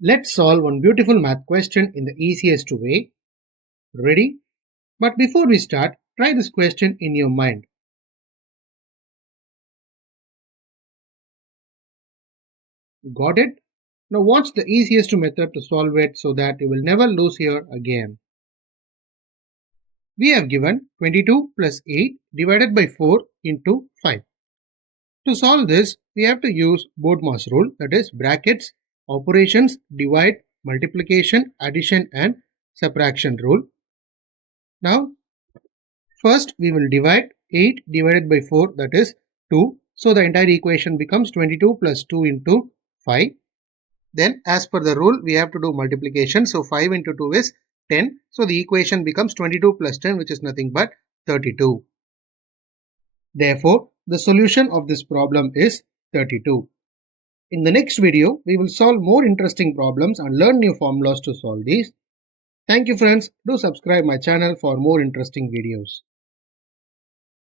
Let's solve one beautiful math question in the easiest way. Ready? But before we start, try this question in your mind. Got it? Now what's the easiest method to solve it so that you will never lose here again? We have given 22 plus 8 divided by 4 into 5. To solve this, we have to use BODMAS rule, that is brackets, operations, divide, multiplication, addition and subtraction rule. Now first we will divide 8 divided by 4, that is 2. So the entire equation becomes 22 plus 2 into 5. Then as per the rule we have to do multiplication. So 5 into 2 is 10. So the equation becomes 22 plus 10, which is nothing but 32. Therefore the solution of this problem is 32. In the next video we will solve more interesting problems and learn new formulas to solve these. Thank you friends. Do subscribe my channel for more interesting videos.